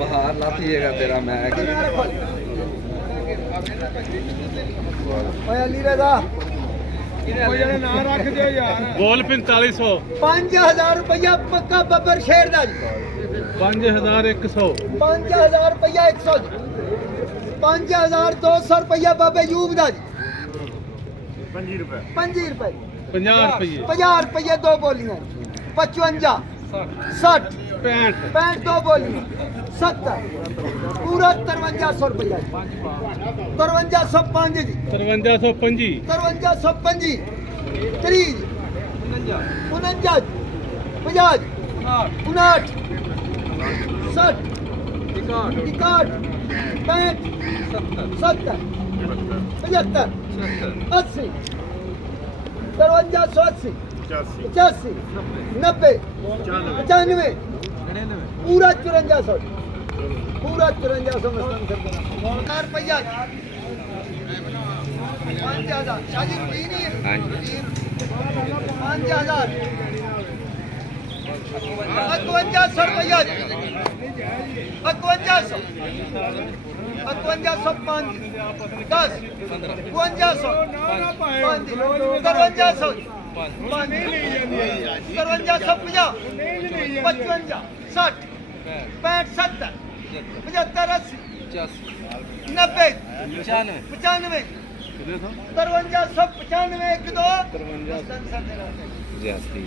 बाहर लातीएगा तेरा मैं अली रजा बोल 4500 5000 रुपया पक्का बब्बर शेर दा जी 5100 5000 रुपया 100 जी 5200 रुपया बाबे यूब दा जी 25 रुपए 25 रुपए 50 रुपए 50 रुपये दो बोलियां 55 60 65 65 दो बोलियां 70 पूरा 5300 रुपया 5305 जी 5325 5305 30 59 50 59 60 61 65 70 75 80 5380 85 90 95 पूरा 5400 पूरा 5400 मस्तान सरकार रुपया 5000 शादी रुपये नहीं है 5000 5100 रुपया 5100 5105 10 5200 5300 55 60 65 70 75 80 90 95 5395 1 2 53 जाती